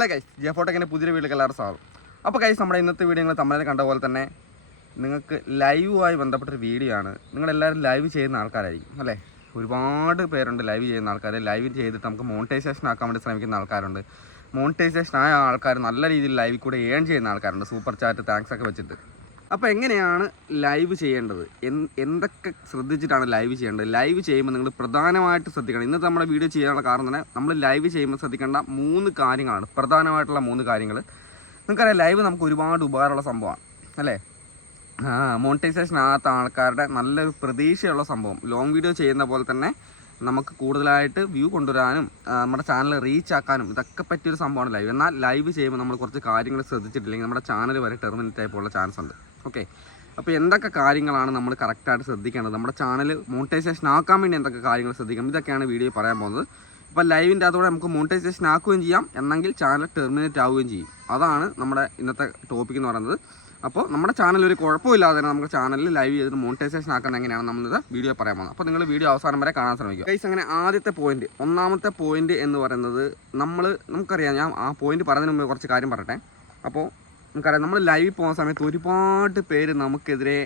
Hello guys ജെഫോട്ടെക്കിന്റെ പുതിയ വീട്ടിലേക്ക് എല്ലാവരും സ്വാഗതം. അപ്പോൾ ഗൈസ് നമ്മുടെ ഇന്നത്തെ വീഡിയോ നിങ്ങൾ തമ്മിൽ കണ്ട പോലെ തന്നെ നിങ്ങൾക്ക് ലൈവുമായി ബന്ധപ്പെട്ടൊരു വീഡിയോ ആണ്. നിങ്ങളെല്ലാവരും ലൈവ് ചെയ്യുന്ന ആൾക്കാരായിരിക്കും അല്ലേ? ഒരുപാട് പേരുണ്ട് ലൈവ് ചെയ്യുന്ന ആൾക്കാർ ലൈവ് ചെയ്തിട്ട് നമുക്ക് മോണിറ്റൈസേഷൻ ആക്കാൻ വേണ്ടി ശ്രമിക്കുന്ന ആൾക്കാരുണ്ട്. മോണിറ്റൈസേഷൻ ആയ ആൾക്കാർ നല്ല രീതിയിൽ ലൈവിൽ കൂടെ ഏൺ ചെയ്യുന്ന ആൾക്കാരുണ്ട്. സൂപ്പർ ചാറ്റ് താങ്ക്സ് ഒക്കെ വെച്ചിട്ട്. അപ്പോൾ എങ്ങനെയാണ് ലൈവ് ചെയ്യേണ്ടത്? എന്തൊക്കെ ശ്രദ്ധിച്ചിട്ടാണ് ലൈവ് ചെയ്യേണ്ടത്? ലൈവ് ചെയ്യുമ്പോൾ നിങ്ങൾ പ്രധാനമായിട്ട് ശ്രദ്ധിക്കണം. ഇന്നത്തെ നമ്മുടെ വീഡിയോ ചെയ്യാനുള്ള കാരണം തന്നെ നമ്മൾ ലൈവ് ചെയ്യുമ്പോൾ ശ്രദ്ധിക്കേണ്ട മൂന്ന് കാര്യങ്ങളാണ്. പ്രധാനമായിട്ടുള്ള മൂന്ന് കാര്യങ്ങൾ. നിങ്ങൾക്കറിയാം ലൈവ് നമുക്ക് ഒരുപാട് ഉപകാരമുള്ള സംഭവമാണ്. അല്ലേ? മോണിറ്റൈസേഷൻ ആകാത്ത ആൾക്കാരുടെ നല്ലൊരു പ്രതീക്ഷയുള്ള സംഭവം. ലോങ് വീഡിയോ ചെയ്യുന്ന പോലെ തന്നെ നമുക്ക് കൂടുതലായിട്ട് വ്യൂ കൊണ്ടുവരാനും നമ്മുടെ ചാനൽ റീച്ച് ആക്കാനും ഇതൊക്കെ പറ്റിയൊരു സംഭവമാണ് ലൈവ് എന്നാൽ ലൈവ് ചെയ്യുമ്പോൾ നമ്മൾ കുറച്ച് കാര്യങ്ങൾ ശ്രദ്ധിച്ചിട്ടില്ലെങ്കിൽ നമ്മുടെ ചാനൽ വരെ ടെർമിനേറ്റ് ആയി പോകാനുള്ള ചാൻസ് ഉണ്ട്. ഓക്കെ അപ്പോൾ എന്തൊക്കെ കാര്യങ്ങളാണ് നമ്മൾ കറക്റ്റായിട്ട് ശ്രദ്ധിക്കേണ്ടത്? നമ്മുടെ ചാനൽ മോണിറ്റൈസേഷൻ ആക്കാൻ വേണ്ടി എന്തൊക്കെ കാര്യങ്ങൾ ശ്രദ്ധിക്കണം? ഇതൊക്കെയാണ് വീഡിയോ പറയാൻ പോകുന്നത്. ഇപ്പോൾ ലൈവിന്റെ അതോടെ നമുക്ക് മോണിറ്റൈസേഷൻ ആക്കുകയും ചെയ്യാം. എന്നെങ്കിൽ ചാനൽ ടെർമിനേറ്റ് ആവുകയും ചെയ്യും. അതാണ് നമ്മുടെ ഇന്നത്തെ ടോപ്പിക് എന്ന് പറയുന്നത്. അപ്പോൾ നമ്മുടെ ചാനൽ ഒരു കുഴപ്പമില്ലാതെ തന്നെ നമുക്ക് ചാനലിൽ ലൈവ് ചെയ്തിട്ട് മോണിറ്റൈസേഷൻ ആക്കുന്നത് എങ്ങനെയാണ് നമ്മൾ വീഡിയോ പറയാൻ പോകുന്നത്. അപ്പോൾ നിങ്ങൾ വീഡിയോ അവസാനം വരെ കാണാൻ ശ്രമിക്കുക. ഗൈസ് അങ്ങനെ ആദ്യത്തെ പോയിന്റ് ഒന്നാമത്തെ പോയിന്റ് എന്ന് പറയുന്നത് നമ്മൾ നമുക്കറിയാം ഞാൻ ആ പോയിന്റ് പറയുന്നതിന് മുമ്പ് കുറച്ച് കാര്യം പറയട്ടെ. അപ്പോൾ നമുക്കറിയാം നമ്മൾ ലൈവിൽ പോകുന്ന സമയത്ത് ഒരുപാട് പേര് നമുക്കെതിരെ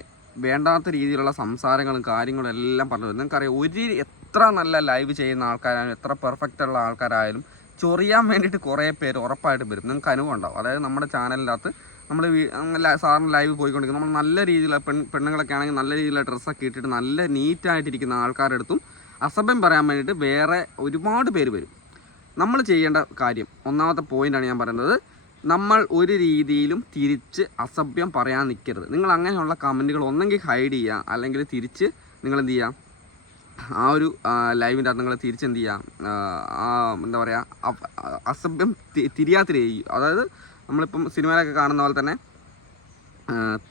വേണ്ടാത്ത രീതിയിലുള്ള സംസാരങ്ങളും കാര്യങ്ങളും എല്ലാം പറഞ്ഞു നിങ്ങൾക്കറിയാം ഒരു എത്ര നല്ല ലൈവ് ചെയ്യുന്ന ആൾക്കാരായാലും എത്ര പെർഫെക്റ്റ് ഉള്ള ആൾക്കാരായാലും ചൊറിയാൻ വേണ്ടിയിട്ട് കുറേ പേര് ഉറപ്പായിട്ട് വരും. നിങ്ങൾക്ക് അനുഭവം ഉണ്ടാവും. അതായത് നമ്മുടെ ചാനലിനകത്ത് നമ്മൾ സാറിന് ലൈവ് പോയിക്കൊണ്ടിരിക്കും നമ്മൾ നല്ല രീതിയിലുള്ള പെൺ പെണ്ണുങ്ങളൊക്കെ ആണെങ്കിൽ നല്ല രീതിയിലുള്ള ഡ്രസ്സൊക്കെ ഇട്ടിട്ട് നല്ല നീറ്റായിട്ടിരിക്കുന്ന ആൾക്കാരുടെ അടുത്തും അസഭ്യം പറയാൻ വേണ്ടിയിട്ട് വേറെ ഒരുപാട് പേര് വരും. നമ്മൾ ചെയ്യേണ്ട കാര്യം ഒന്നാമത്തെ പോയിന്റാണ് ഞാൻ പറയുന്നത്. നമ്മൾ ഒരു രീതിയിലും തിരിച്ച് അസഭ്യം പറയാൻ നിൽക്കരുത്. നിങ്ങൾ അങ്ങനെയുള്ള കമന്റുകൾ ഒന്നെങ്കിൽ ഹൈഡ് ചെയ്യുക. അല്ലെങ്കിൽ തിരിച്ച് നിങ്ങൾ എന്ത് ചെയ്യുക? ആ ഒരു ലൈവിന്റെ അകത്ത് നിങ്ങൾ തിരിച്ച് എന്ത് ചെയ്യുക? എന്താ പറയുക അസഭ്യം തിരിയാത്ത രീതി അതായത് നമ്മളിപ്പം സിനിമയിലൊക്കെ കാണുന്ന പോലെ തന്നെ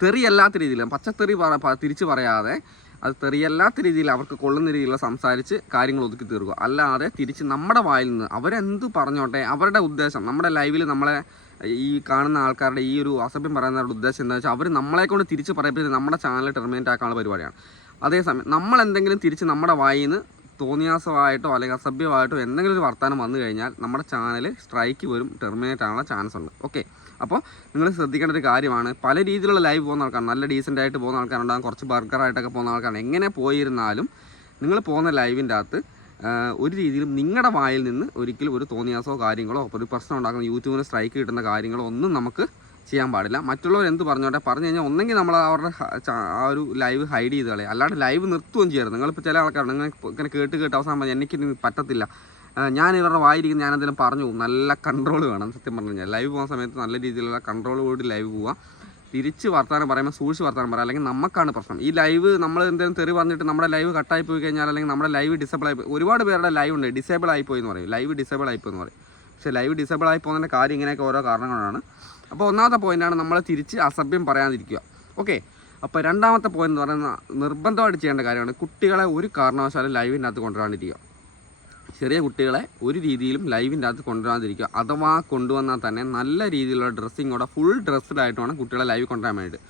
തെറിയല്ലാത്ത രീതിയിൽ പച്ചത്തെറി പറ തിരിച്ച് പറയാതെ അത് തെറിയല്ലാത്ത രീതിയിൽ അവർക്ക് കൊള്ളുന്ന രീതിയിലുള്ള സംസാരിച്ച് കാര്യങ്ങൾ ഒതുക്കി തീർക്കുക. അല്ലാതെ തിരിച്ച് നമ്മുടെ വായിൽ നിന്ന് അവരെന്ത് പറഞ്ഞോട്ടെ അവരുടെ ഉദ്ദേശം നമ്മുടെ ലൈവിൽ നമ്മളെ ഈ കാണുന്ന ആൾക്കാരുടെ ഈ ഒരു അസഭ്യം പറയുന്നവരുടെ ഉദ്ദേശം എന്താ വെച്ചാൽ അവർ നമ്മളെ കൊണ്ട് തിരിച്ച് പറയപ്പെടുന്നത് നമ്മുടെ ചാനൽ ടെർമിനേറ്റ് ആക്കാനുള്ള പരിപാടിയാണ്. അതേസമയം നമ്മൾ എന്തെങ്കിലും തിരിച്ച് നമ്മുടെ വായിൽ നിന്ന് തോന്നിയാസമായിട്ടോ അല്ലെങ്കിൽ അസഭ്യമായിട്ടോ എന്തെങ്കിലും ഒരു വർത്തമാനം വന്നു കഴിഞ്ഞാൽ നമ്മുടെ ചാനൽ സ്ട്രൈക്ക് വരും ടെർമിനേറ്റ് ആകാനുള്ള ചാൻസ് ഉണ്ട്. ഓക്കെ അപ്പോൾ നിങ്ങൾ ശ്രദ്ധിക്കേണ്ട ഒരു കാര്യമാണ്. പല രീതിയിലുള്ള ലൈവ് പോകുന്ന ആൾക്കാർ നല്ല ഡീസന്റ് ആയിട്ട് പോകുന്ന ആൾക്കാരുണ്ടാകും കുറച്ച് ബർഗറായിട്ടൊക്കെ പോകുന്ന ആൾക്കാരാണ് എങ്ങനെ പോയിരുന്നാലും നിങ്ങൾ പോകുന്ന ലൈവിന്റെ അകത്ത് ഒരു രീതിയിലും നിങ്ങളുടെ വായിൽ നിന്ന് ഒരിക്കലും ഒരു തോന്നിയാസോ കാര്യങ്ങളോ ഒരു പ്രശ്നം ഉണ്ടാക്കുന്ന യൂട്യൂബിന് സ്ട്രൈക്ക് കിട്ടുന്ന കാര്യങ്ങളോ ഒന്നും നമുക്ക് ചെയ്യാൻ പാടില്ല. മറ്റുള്ളവർ എന്ത് പറഞ്ഞോട്ടെ പറഞ്ഞു കഴിഞ്ഞാൽ ഒന്നെങ്കിൽ നമ്മൾ അവരുടെ ആ ഒരു ലൈവ് ഹൈഡ് ചെയ്ത് കളയും. അല്ലാണ്ട് ലൈവ് നിർത്തുകയും ചെയ്യരുത്. നിങ്ങളിപ്പോൾ ചില ആൾക്കാരുണ്ട് ഇങ്ങനെ ഇങ്ങനെ കേട്ട് കേട്ട് അവസാനം പറഞ്ഞാൽ എനിക്ക് പറ്റത്തില്ല. ഞാൻ ഇവരുടെ വായിരിക്കും ഞാനെന്തെങ്കിലും പറഞ്ഞു പോകും. നല്ല കൺട്രോൾ വേണം. സത്യം പറഞ്ഞു കഴിഞ്ഞാൽ ലൈവ് പോകുന്ന സമയത്ത് നല്ല രീതിയിലുള്ള കൺട്രോൾ കൂടി ലൈവ് പോവുക തിരിച്ച് വർത്താനം പറയുമ്പോൾ സൂക്ഷിച്ച് വർത്താനം പറയാം. അല്ലെങ്കിൽ നമുക്കാണ് പ്രശ്നം. ഈ ലൈവ് നമ്മൾ എന്തെങ്കിലും തെറി പറഞ്ഞിട്ട് നമ്മുടെ ലൈവ് കട്ടായി പോയി കഴിഞ്ഞാൽ അല്ലെങ്കിൽ നമ്മുടെ ലൈവ് ഡിസേബിൾ ആയി ഒരുപാട് പേരുടെ ലൈവ് ഉണ്ട്. ഡിസേബിൾ ആയി പോയി എന്ന് പറയും. ലൈവ് ഡിസേബിൾ ആയി പോയി എന്ന് പറയും. പക്ഷേ ലൈവ് ഡിസേബിൾ ആയി പോകുന്നതിന്റെ കാര്യം ഇങ്ങനെയൊക്കെ ഓരോ കാരണങ്ങളാണ്. അപ്പോൾ ഒന്നാമത്തെ പോയിന്റാണ് നമ്മൾ തിരിച്ച് അസഭ്യം പറയാതിരിക്കുക. ഓക്കെ അപ്പോൾ രണ്ടാമത്തെ പോയിന്റ് എന്ന് പറയുന്നത് നിർബന്ധമായിട്ട് ചെയ്യേണ്ട കാര്യമാണ് കുട്ടികളെ ഒരു കാരണവശാലും ലൈവിനകത്ത് കൊണ്ടുവരാണ്ടിരിക്കുക. ചെറിയ കുട്ടികളെ ഒരു രീതിയിലും ലൈവിന്റെ അകത്ത് കൊണ്ടുവരാതിരിക്കുക. അഥവാ കൊണ്ടുവന്നാൽ തന്നെ നല്ല രീതിയിലുള്ള ഡ്രസ്സിങ്ങോടെ ഫുൾ ഡ്രസ്ഡ് ആയിട്ട് വേണം കുട്ടികളെ ലൈവ് കൊണ്ടുവരാൻ വേണ്ടിയിട്ട്.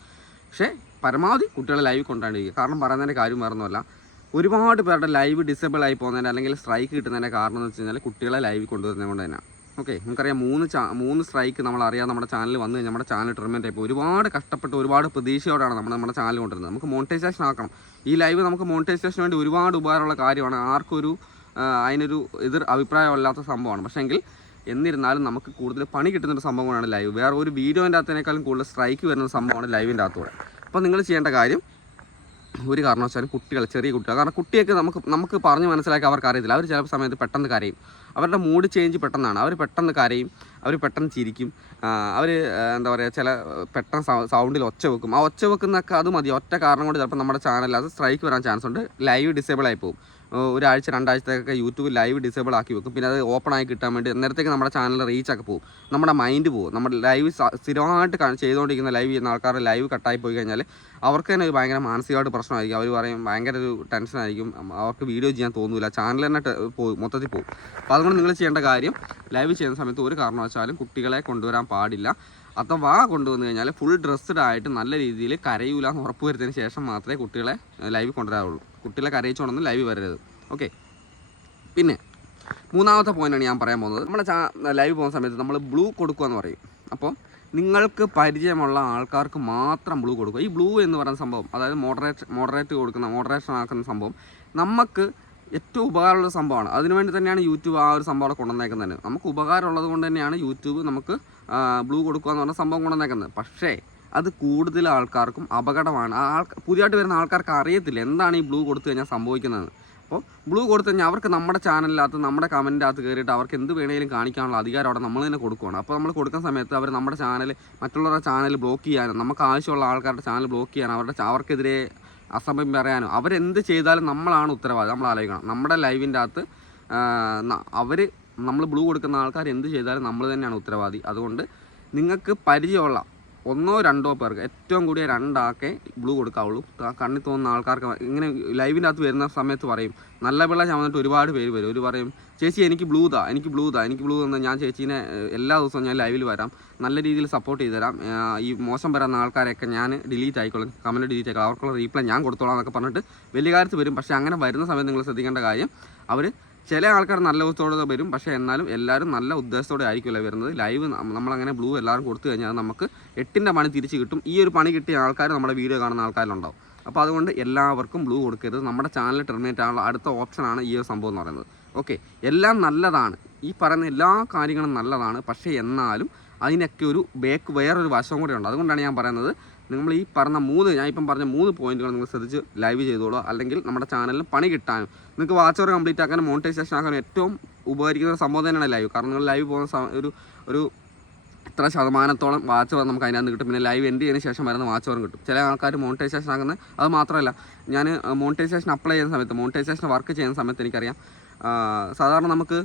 പക്ഷേ പരമാവധി കുട്ടികളെ ലൈവ് കൊണ്ടുവരാണ്ടിരിക്കുക. കാരണം പറയുന്നതിന്റെ കാര്യം വേറൊന്നുമല്ല. ഒരുപാട് പേരുടെ ലൈവ് ഡിസേബിൾ ആയി പോകുന്നതിന്റെ അല്ലെങ്കിൽ സ്ട്രൈക്ക് കിട്ടുന്നതിന്റെ കാരണം എന്ന് വെച്ച് കഴിഞ്ഞാൽ കുട്ടികളെ ലൈവ് കൊണ്ടുവരുന്നത് കൊണ്ട് തന്നെയാണ് ഓക്കെ നമുക്കറിയാം മൂന്ന് മൂന്ന് സ്ട്രൈക്ക് നമ്മൾ അറിയാം നമ്മുടെ ചാനൽ വന്നു കഴിഞ്ഞാൽ നമ്മുടെ ചാനൽ ടെർമിനേറ്റ് ആയി പോകും. ഒരുപാട് കഷ്ടപ്പെട്ട് ഒരുപാട് പ്രതീക്ഷയോടാണ് നമ്മൾ നമ്മുടെ ചാനൽ കൊണ്ടുവരുന്നത്. നമുക്ക് മോണിറ്റൈസേഷൻ ആക്കണം. ഈ ലൈവ് നമുക്ക് മോണിറ്റൈസേഷന് വേണ്ടി ഒരുപാട് ഉപകാരമുള്ള കാര്യമാണ്. ആർക്കൊരു അതിനൊരു എതിർ അഭിപ്രായമല്ലാത്ത സംഭവമാണ്. പക്ഷേ എങ്കിൽ എന്നിരുന്നാലും നമുക്ക് കൂടുതൽ പണി കിട്ടുന്ന ഒരു സംഭവമാണ് ലൈവ്. വേറെ ഒരു വീഡിയോന്റെ അകത്തേക്കാളും കൂടുതൽ സ്ട്രൈക്ക് വരുന്ന സംഭവമാണ് ലൈവിന്റെ അകത്തൂടെ. അപ്പോൾ നിങ്ങൾ ചെയ്യേണ്ട കാര്യം ഒരു കാരണവശാലും കുട്ടികൾ ചെറിയ കുട്ടികൾ കാരണം കുട്ടിയൊക്കെ നമുക്ക് നമുക്ക് പറഞ്ഞ് മനസ്സിലാക്കി അവർക്ക് അറിയത്തില്ല. അവർ ചില സമയത്ത് പെട്ടെന്ന് കരയും. അവരുടെ മൂഡ് ചേഞ്ച് പെട്ടെന്നാണ്. അവർ പെട്ടെന്ന് കരയും അവർ പെട്ടെന്ന് ചിരിക്കും. അവർ എന്താ പറയുക ചില പെട്ടെന്ന് സൗണ്ടിൽ ഒച്ച വെക്കും. ആ ഒച്ച വെക്കുന്നൊക്കെ അത് മതി. ഒറ്റ കാരണം കൊണ്ട് ചിലപ്പോൾ നമ്മുടെ ചാനലിൽ അത് സ്ട്രൈക്ക് വരാൻ ചാൻസ് ഉണ്ട്. ലൈവ് ഡിസേബിൾ ആയി പോകും. ഒരാഴ്ച രണ്ടാഴ്ചത്തേക്കൊക്കെ യൂട്യൂബ് ലൈവ് ഡിസേബിൾ ആക്കി വെക്കും. പിന്നെ അത് ഓപ്പൺ ആയി കിട്ടാൻ വേണ്ടി നേരത്തേക്ക് നമ്മുടെ ചാനൽ റീച്ച് ഒക്കെ പോകും. നമ്മുടെ മൈൻഡ് പോകും. നമ്മുടെ ലൈവ് സ്ഥിരമായിട്ട് ചെയ്തുകൊണ്ടിരിക്കുന്ന ലൈവ് ചെയ്യുന്ന ആൾക്കാരുടെ ലൈവ് കട്ടായി പോയി കഴിഞ്ഞാൽ അവർക്ക് തന്നെ ഒരു ഭയങ്കര മാനസികമായിട്ട് പ്രശ്നമായിരിക്കും. അവർ പറയും ഭയങ്കര ഒരു ടെൻഷനായിരിക്കും അവർക്ക് വീഡിയോ ചെയ്യാൻ തോന്നില്ല ചാനൽ തന്നെ പോകും മൊത്തത്തിൽ പോകും. അപ്പോൾ അതുകൊണ്ട് നിങ്ങൾ ചെയ്യേണ്ട കാര്യം ലൈവ് ചെയ്യുന്ന സമയത്ത് ഒരു കാരണവശാലും കുട്ടികളെ കൊണ്ടുവരാൻ പാടില്ല. അഥവാ കൊണ്ടുവന്നു കഴിഞ്ഞാൽ ഫുൾ ഡ്രസ്ഡ് ആയിട്ട് നല്ല രീതിയിൽ കരയൂല എന്ന് ഉറപ്പ് വരുത്തിയതിന് ശേഷം മാത്രമേ കുട്ടികളെ ലൈവ് കൊണ്ടുവരാവുള്ളൂ കുട്ടികളെ കരയിച്ചുകൊണ്ടൊന്നും ലൈവ് വരരുത്. ഓക്കെ പിന്നെ മൂന്നാമത്തെ പോയിന്റാണ് ഞാൻ പറയാൻ പോകുന്നത്. നമ്മുടെ ലൈവ് പോകുന്ന സമയത്ത് നമ്മൾ ബ്ലൂ കൊടുക്കുക എന്ന് പറയും. അപ്പോൾ നിങ്ങൾക്ക് പരിചയമുള്ള ആൾക്കാർക്ക് മാത്രം ബ്ലൂ കൊടുക്കുക. ഈ ബ്ലൂ എന്ന് പറയുന്ന സംഭവം അതായത് മോഡറേറ്റ് മോഡറേറ്റ് കൊടുക്കുന്ന മോഡറേഷൻ ആക്കുന്ന സംഭവം നമുക്ക് ഏറ്റവും ഉപകാരമുള്ള സംഭവമാണ്. അതിനുവേണ്ടി തന്നെയാണ് യൂട്യൂബ് ആ ഒരു സംഭവം കൊണ്ടുവന്നേക്കുന്നത് നമുക്ക് ഉപകാരമുള്ളത് കൊണ്ട് തന്നെയാണ് യൂട്യൂബ് നമുക്ക് ബ്ലൂ കൊടുക്കുക എന്ന് പറഞ്ഞ സംഭവം കൊണ്ടുവന്നേക്കുന്നത്. പക്ഷേ അത് കൂടുതൽ ആൾക്കാർക്കും അപകടമാണ്. ആ ആൾ പുതിയതായിട്ട് വരുന്ന ആൾക്കാർക്ക് അറിയത്തില്ല എന്താണ് ഈ ബ്ലൂ കൊടുത്തു കഴിഞ്ഞാൽ സംഭവിക്കുന്നത് അപ്പോൾ ബ്ലൂ കൊടുത്തു കഴിഞ്ഞാൽ അവർക്ക് നമ്മുടെ ചാനലിനകത്ത് നമ്മുടെ കമന്റിനകത്ത് കയറിയിട്ട് അവർക്ക് എന്ത് വേണേലും കാണിക്കാനുള്ള അധികാരം അവിടെ നമ്മൾ തന്നെ കൊടുക്കുകയാണ് അപ്പോൾ നമ്മൾ കൊടുക്കുന്ന സമയത്ത് അവർ നമ്മുടെ ചാനൽ മറ്റുള്ളവരുടെ ചാനൽ ബ്ലോക്ക് ചെയ്യാനും നമുക്ക് ആവശ്യമുള്ള ആൾക്കാരുടെ ചാനൽ ബ്ലോക്ക് ചെയ്യാനും അവരുടെ അവർക്കെതിരെ അസംഭവം പറയാനും അവരെന്ത് ചെയ്താലും നമ്മളാണ് ഉത്തരവാദി. നമ്മൾ ആലോചിക്കണം. നമ്മുടെ ലൈവിന്റെ അകത്ത് അവർ നമ്മൾ ബ്ലൂ കൊടുക്കുന്ന ആൾക്കാർ എന്ത് ചെയ്താലും നമ്മൾ തന്നെയാണ് ഉത്തരവാദി. അതുകൊണ്ട് നിങ്ങൾക്ക് പരിചയമുള്ള ഒന്നോ രണ്ടോ പേർക്ക് ഏറ്റവും കൂടിയ രണ്ടാക്കെ ബ്ലൂ കൊടുക്കാവുള്ളൂ. കണ്ണിൽ തോന്നുന്ന ആൾക്കാർക്ക് ഇങ്ങനെ ലൈവിന്റെ അകത്ത് വരുന്ന സമയത്ത് പറയും നല്ല പിള്ള ചമന്നിട്ട് ഒരുപാട് പേര് വരും. ഒരു പറയും ചേച്ചി എനിക്ക് ബ്ലൂ താ എനിക്ക് ബ്ലൂ താ എനിക്ക് ബ്ലൂ തന്നാൽ ഞാൻ ചേച്ചീനെ എല്ലാ ദിവസവും ഞാൻ ലൈവിൽ വരാം. നല്ല രീതിയിൽ സപ്പോർട്ട് ചെയ്ത് തരാം. ഈ മോശം വരുന്ന ആൾക്കാരെയൊക്കെ ഞാൻ ഡിലീറ്റ് ആയിക്കോളും. കമന്റ് ഡിലീറ്റ് ആയിക്കോളും. അവർക്കുള്ള റീപ്ലൈ ഞാൻ കൊടുത്തോളാം എന്നൊക്കെ പറഞ്ഞിട്ട് വലിയ കാര്യത്തിൽ വരും. പക്ഷേ അങ്ങനെ വരുന്ന സമയത്ത് നിങ്ങൾ ശ്രദ്ധിക്കേണ്ട കാര്യം അവർ ചില ആൾക്കാർ നല്ല ഉദ്ദേശത്തോടെ വരും പക്ഷേ എന്നാലും എല്ലാവരും നല്ല ഉദ്ദേശത്തോടെ ആയിരിക്കില്ല വരുന്നത്. ലൈവ് നമ്മളങ്ങനെ ബ്ലൂ എല്ലാവരും കൊടുത്തു കഴിഞ്ഞാൽ നമുക്ക് എട്ടിന്റെ പണി തിരിച്ച് കിട്ടും. ഈ ഒരു പണി കിട്ടിയ ആൾക്കാർ നമ്മുടെ വീഡിയോ കാണുന്ന ആൾക്കാരുണ്ടാവും അപ്പോൾ അതുകൊണ്ട് എല്ലാവർക്കും ബ്ലൂ കൊടുക്കരുത്. നമ്മുടെ ചാനൽ ടെർമിനേറ്റ് ആണുള്ള അടുത്ത ഓപ്ഷനാണ് ഈ ഒരു സംഭവം എന്ന് പറയുന്നത്. ഓക്കെ എല്ലാം നല്ലതാണ്. ഈ പറയുന്ന എല്ലാ കാര്യങ്ങളും നല്ലതാണ്. പക്ഷേ എന്നാലും അതിനൊക്കെ ഒരു ബേക്ക് വേറൊരു വശം കൂടെ ഉണ്ട്. അതുകൊണ്ടാണ് ഞാൻ പറയുന്നത് നിങ്ങൾ ഈ പറഞ്ഞ മൂന്ന് ഞാൻ ഇപ്പം പറഞ്ഞ മൂന്ന് പോയിന്റുകൾ നിങ്ങൾ ശ്രദ്ധിച്ച് ലൈവ് ചെയ്തോളൂ. അല്ലെങ്കിൽ നമ്മുടെ ചാനലിൽ പണി കിട്ടാനും നിങ്ങൾക്ക് വാച്ച് അവർ കംപ്ലീറ്റ് ആക്കാനും മോണിറ്റൈസേഷൻ ആക്കാനും ഏറ്റവും ഉപകരിക്കുന്ന ഒരു സംഭവം തന്നെയാണ് ലൈവ് കാരണം നിങ്ങൾ ലൈവ് പോകുന്ന ഒരു ഒരു ഇത്ര ശതമാനത്തോളം വാച്ച് അവർ നമുക്ക് അതിനകത്ത് കിട്ടും. പിന്നെ ലൈവ് എൻഡ് ചെയ്തതിന് ശേഷം വരുന്ന വാച്ച് അവർ കിട്ടും. ചില ആൾക്കാർ മോണിറ്റൈസേഷൻ ആക്കുന്നത് അത് മാത്രമല്ല ഞാൻ മോണിറ്റൈസേഷൻ അപ്ലൈ ചെയ്യുന്ന സമയത്ത് മോണിറ്റൈസേഷൻ വർക്ക് ചെയ്യുന്ന സമയത്ത് എനിക്കറിയാം സാധാരണ നമുക്ക്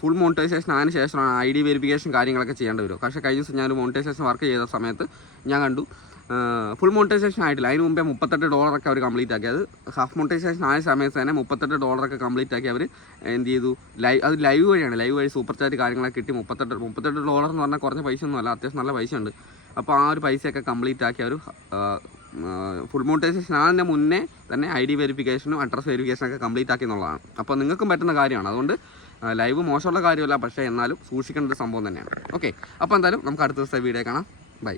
ഫുൾ മോണിറ്റൈസേഷൻ ആയതിനു ശേഷമാണ് ഐ ഡി വെരിഫിക്കേഷൻ കാര്യങ്ങളൊക്കെ ചെയ്യേണ്ടി വരും പക്ഷേ കഴിഞ്ഞ ദിവസം ഞാനൊരു മോണിറ്റൈസേഷൻ വർക്ക് ചെയ്ത സമയത്ത് ഞാൻ കണ്ടു. ഫുൾ മോണിറ്റൈസേഷൻ ആയിട്ടില്ല. അതിന് മുമ്പേ മുപ്പത്തെട്ട് ഡോളറൊക്കെ അവർ കംപ്ലീറ്റ് ആക്കി. അത് ഹാഫ് മോണിറ്റൈസേഷൻ ആയ സമയത്ത് തന്നെ മുപ്പത്തെട്ട് ഡോളറൊക്കെ കംപ്ലീറ്റ് ആക്കി അവർ എന്ത് ചെയ്തു? ലൈവ് അത് ലൈവ് വഴിയാണ്. ലൈവ് വഴി സൂപ്പർ ചാറ്റ് കാര്യങ്ങളൊക്കെ കിട്ടി. മുപ്പത്തെട്ട് മുപ്പത്തെട്ട് ഡോളർ എന്ന് പറഞ്ഞാൽ കുറഞ്ഞ പൈസ ഒന്നുമല്ല അത്യാവശ്യം നല്ല പൈസ ഉണ്ട് അപ്പോൾ ആ ഒരു പൈസയൊക്കെ കംപ്ലീറ്റ് ആക്കി അവർ ഫുൾ മോണിറ്റൈസേഷൻ ആകുന്നതിന് മുന്നേ തന്നെ ഐ ഡി വെരിഫിക്കേഷനും അഡ്രസ് വെരിഫിക്കേഷനൊക്കെ കംപ്ലീറ്റ് ആക്കി എന്നുള്ളതാണ്. അപ്പോൾ നിങ്ങൾക്കും പറ്റുന്ന കാര്യമാണ്. അതുകൊണ്ട് ലൈവ് മോശമുള്ള കാര്യമല്ല പക്ഷേ എന്നാലും സൂക്ഷിക്കേണ്ട ഒരു സംഭവം തന്നെയാണ്. ഓക്കെ അപ്പോൾ എന്തായാലും നമുക്ക് അടുത്ത ദിവസത്തെ വീഡിയോ കാണാം. ബൈ